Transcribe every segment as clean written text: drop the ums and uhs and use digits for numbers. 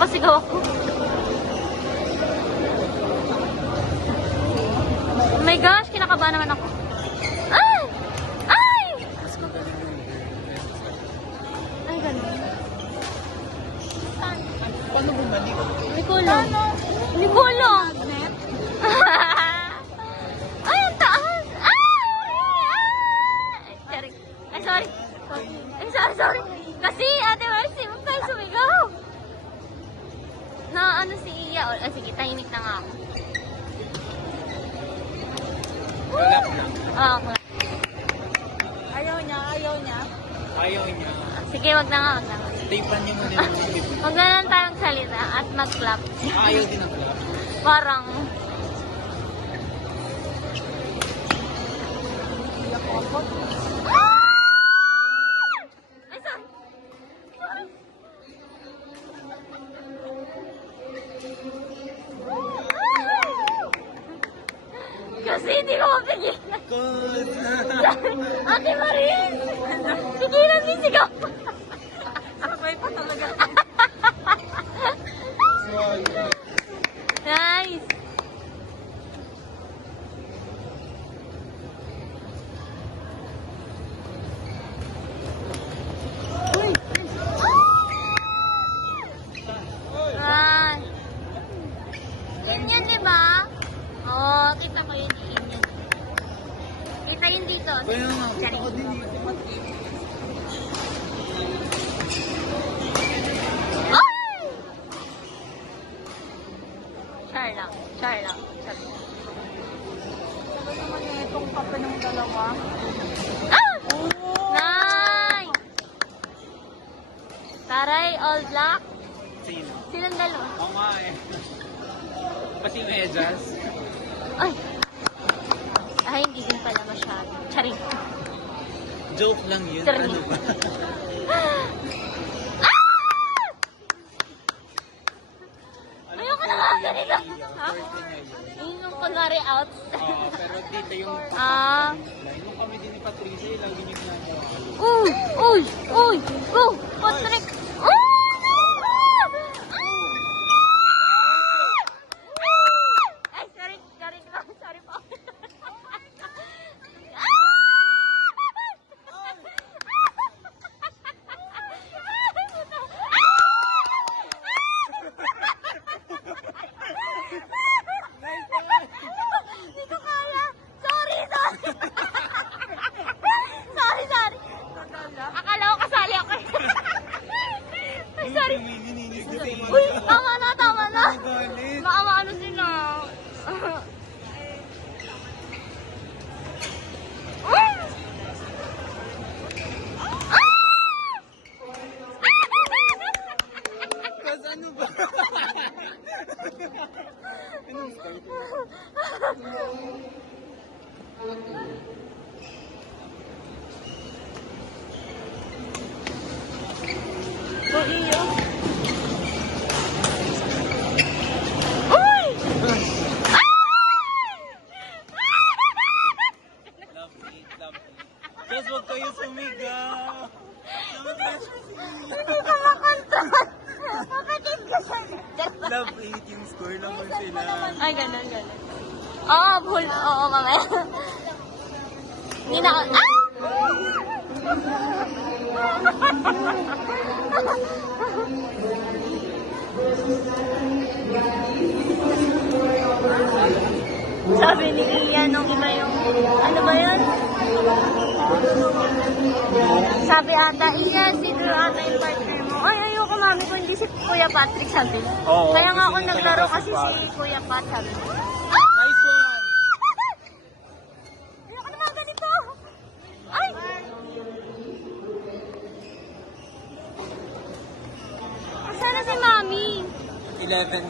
Napasigaw ako. Oh my gosh, kinakabahan naman ako. Ay! Ay! Mas magaling yung Ay, ganun. Paano bumalik? Hindi ko alam. Hindi ko alam. Ay, ang taas! Ay! Ay! Ay, sorry. Ay, sorry. Kasi, Ate Mercy, huwag tayo sumigaw. Na ano si Iya? Oh, sige, tahimik na nga ako. Wala na. Okay. Ayaw niya. Ayaw niya. Sige, wag na nga. Tapan niyo muna yung mga libre. Huwag na lang tayong salita at mag-clap. Ayaw din ang club. Parang, ay, sorry. Kasi hindi ko mapigilan. Good! Ate Marin! Pigilan din sigaw. Sabay pa talaga. Nice! Ah. Yun yan, di ba? Oo, kita ko yun. Yun yan. Kita yun dito. Kaya nga, Sorry. ako din eh. Ay! Char lang. Char. Sabi naman eh, itong kape ng dalawa. Ah! Nice! Taray, all black. Sino? Silang dalawa. Oo nga eh. Pati medyas. Ay! Ay, hindi din pala masyado. Charing. Joke lang yun. Sorry. Ano ba? Ayoko na nga ganito. Yun yung kunwari out. Pero dito yung Ah. nung kami din ni Patricia, lagi niyo ginagawa. Uy! Go! Patrick! Ay, sorry po. Hindi ko kaya. Sorry. Sorry. Akala ko kasali ako. Ay, sorry. Uy, tama na. Maano sila. Kasi ano ba? Anong style? Uy! Lovely. Just huwag kayo sumigaw. Hindi ko makontrol. Makatid ka siya. Love 18 score naman sila. Ay, ganun. Oo, oo, mamaya. Hindi na ako. Ah! Sabi ni Ian nung iba yung, ano ba yun? Sabi ata, Ian, si Drew ata yung partner mo. Ay, ayoko mami ko, hindi si Kuya Patrick, sabi. Oo, Kaya nga ako gusto niya naglaro talaga kasi si si Patrick. Kuya Pat, sabi. Nice one! Ayoko naman ganito. Ay! Asan na si Mami? 11-10.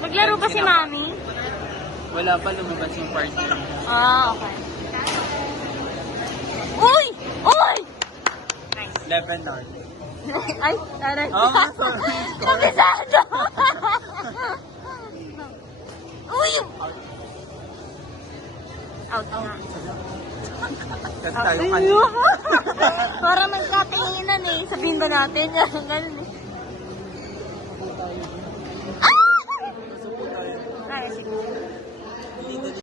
Naglaro ba si Mami? Wala pa, lumabas yung partner. Ah, okay. Uy! Uy! 11 na. Ay, taray. Oh, sorry. Kabisado! Uy! Out nga. Kasi tayo kanina. Para may katinginan eh. Sabihin ba natin? Ganun eh.